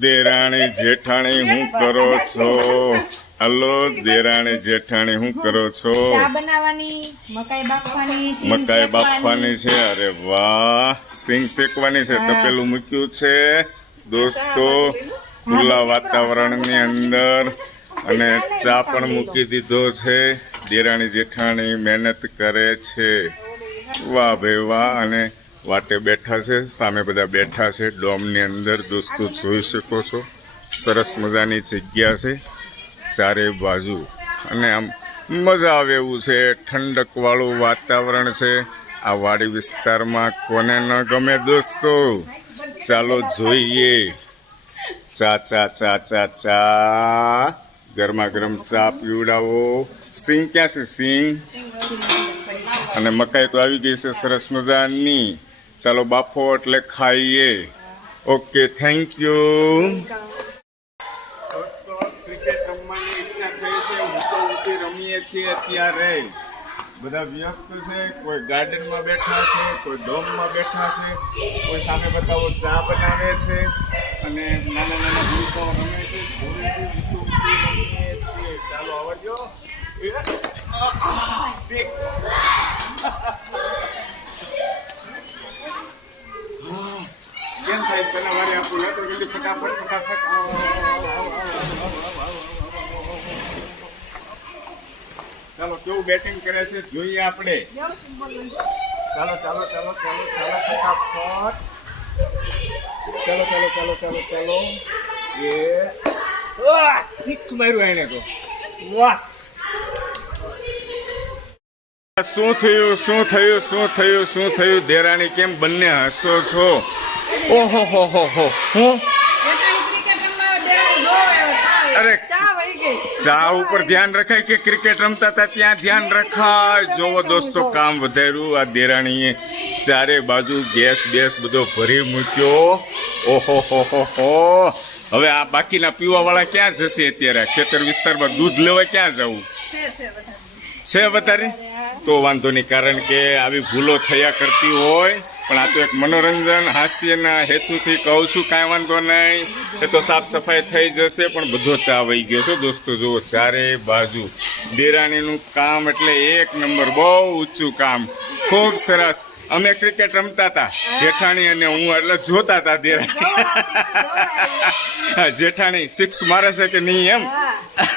દેરાણી જેઠાણી હું કરો છો? હલો દેરાણી જેઠાણી હું કરો છો? મકાઈ બાફવાની છે. અરે વાહ સિંગ શેકવાની છે. તપેલું મૂક્યું છે. દોસ્તો ખુલ્લા વાતાવરણની અંદર અને ચા પણ મૂકી દીધો છે. દેરાણી જેઠાણી મહેનત કરે છે. વાહ ભાઈ વાહ. અને વાટે બેઠા છે, સામે બધા બેઠા છે, ડોમની અંદર દોસ્તો જોઈ શકો છો. સરસ મજાની જગ્યા છે, ચારે બાજુ. અને આમ મજા આવે એવું છે ઠંડકવાળું વાતાવરણ છે. આ વાડી વિસ્તારમાં કોને ન ગમે દોસ્તો? ચાલો જોઈએ. ચા ચા ચા ચા ચા. ગરમા ગરમ ચા પીવડાવો. સિંગ ક્યાં છે સિંગ અને મકાઈ તો આવી ગઈ છે, સરસ મજાની. ચાલો બાફો એટલે ખાઈએ. ઓકે થેન્ક યુ ક્રિકેટ રમવાની ઈચ્છા થઈ છે. ઊંચો ઊંચી રમીએ છીએ અત્યારે. બધા વ્યસ્ત છે, કોઈ ગાર્ડનમાં બેઠા છે, કોઈ ડોમમાં બેઠા છે, કોઈ સામે બતાવો ચા બનાવે છે. અને નાના નાના ગ્રુપો રમે છે. રમીએ છીએ. ચાલો આવડજો સિક્સ ચાલો કેવું બેટિંગ કરે છે જોઈએ આપણે ચાલો ચાલો ચાલો ચાલો ચાલો ફટાફટ ચાલો ચાલો ચાલો ચાલો ચાલો એ સિક્સ માર્યું એને તો વાહ શું થયું શું થયું શું થયું શું થયું દેરાણી કેમ બંને હસો છો ઓહો, હો હો હો. અરે. ચા ઉપર ધ્યાન રખાય કે ક્રિકેટ રમતા હતા? ત્યાં ધ્યાન રખાય. જોવો દોસ્તો, કામ વધાર્યું આ દેરાણીએ ચારે બાજુ ગેસ, બેસ બધો ભરી મૂક્યો. ઓહો, હો હો હવે આ બાકીના પીવા વાળા ક્યાં જશે અત્યારે? ખેતર વિસ્તારમાં દૂધ લેવા ક્યાં જવું? છે વધારે? તો વાંધો નહીં, કારણ કે આવી ભૂલો થયા કરતી હોય. પણ આ તો એક મનોરંજન હાસ્યના હેતુથી કહું છું કાંઈ વાંધો નહીં. એ તો સાફ સફાઈ થઈ જશે પણ બધો ચા વહી ગયો છે. દોસ્તો જુઓ ચારે બાજુ દેરાણીનું કામ એટલે એક નંબર બહુ ઊંચું કામ. ખૂબ સરસ. અમે ક્રિકેટ રમતા હતા જેઠાણી અને હું એટલે જોતા હતા દેરાણી. જેઠાણી સિક્સ મારે છે કે નહીં એમ?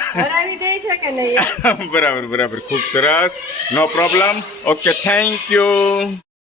બરાબર બરાબર. ખૂબ સરસ. No problem? Okay thank you.